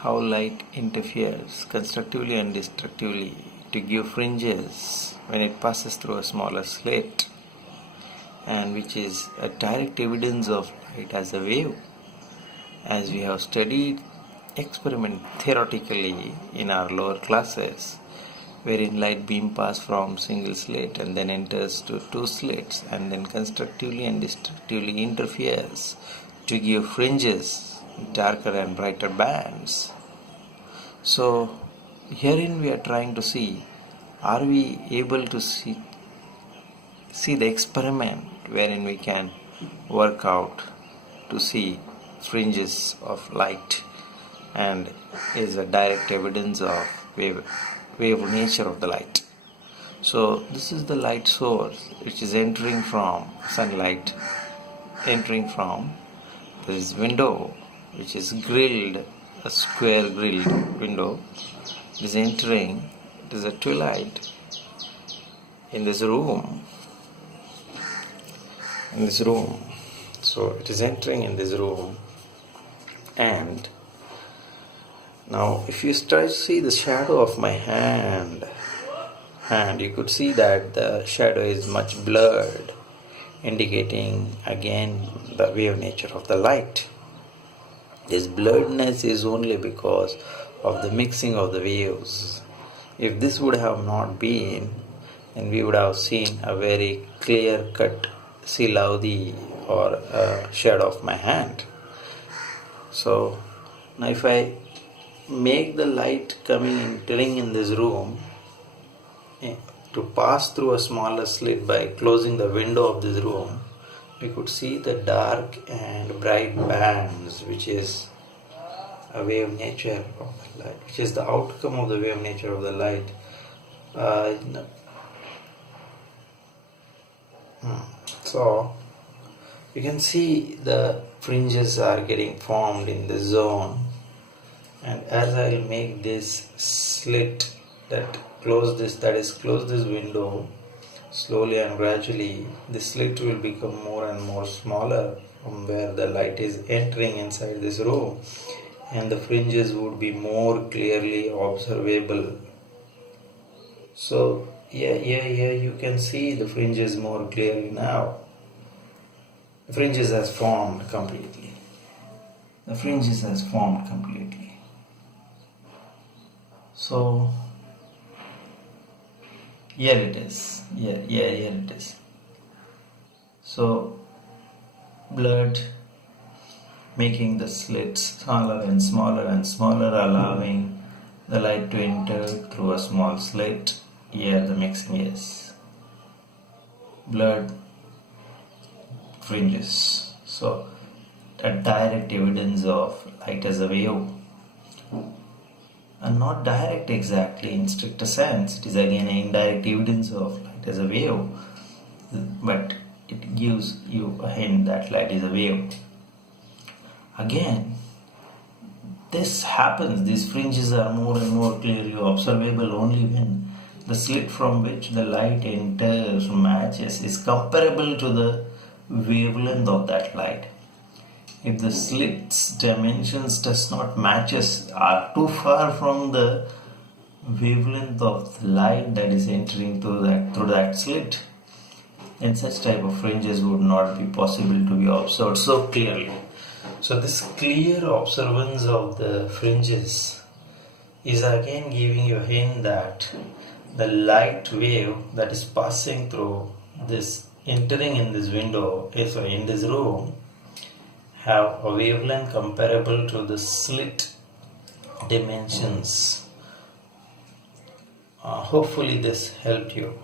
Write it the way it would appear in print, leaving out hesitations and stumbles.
how light interferes constructively and destructively to give fringes when it passes through a smaller slit, and which is a direct evidence of light as a wave, as we have studied experiment theoretically in our lower classes, wherein light beam passes from single slit and then enters to two slits and then constructively and destructively interferes to give fringes, darker and brighter bands. So herein we are trying to see, are we able to see the experiment wherein we can work out to see fringes of light, and is a direct evidence of wave nature of the light. So this is the light source which is entering from sunlight, entering from this window which is grilled, a square grilled window. It is entering, it is a twilight in this room. So it is entering in this room, and now if you try to see the shadow of my hand, you could see that the shadow is much blurred, indicating again the wave nature of the light. This blurredness is only because of the mixing of the waves. If this would have not been, then we would have seen a very clear-cut silaudi or a shadow of my hand. So now if I make the light entering in this room to pass through a smaller slit by closing the window of this room, we could see the dark and bright bands, which is a wave nature of the light, which is the outcome of the wave nature of the light. So you can see the fringes are getting formed in the zone, and as I will make this slit that close this window, slowly and gradually the slit will become more and more smaller from where the light is entering inside this room, and the fringes would be more clearly observable. So here you can see the fringes more clearly now. The fringes has formed completely. So here it is. Here it is. So blurred, making the slits smaller and smaller, allowing the light to enter through a small slit. Here the mixing is blurred fringes. So a direct evidence of light as a wave, and not direct exactly in stricter sense. It is again an indirect evidence of light as a wave, but it gives you a hint that light is a wave. Again, this happens, these fringes are more and more clearly observable only when the slit from which the light enters matches is comparable to the wavelength of that light. If the slit's dimensions does not matches, are too far from the wavelength of the light that is entering through that slit, then such type of fringes would not be possible to be observed so clearly. So this clear observance of the fringes is again giving you a hint that the light wave that is passing through this, entering in this window, in this room, have a wavelength comparable to the slit dimensions. Hopefully this helped you.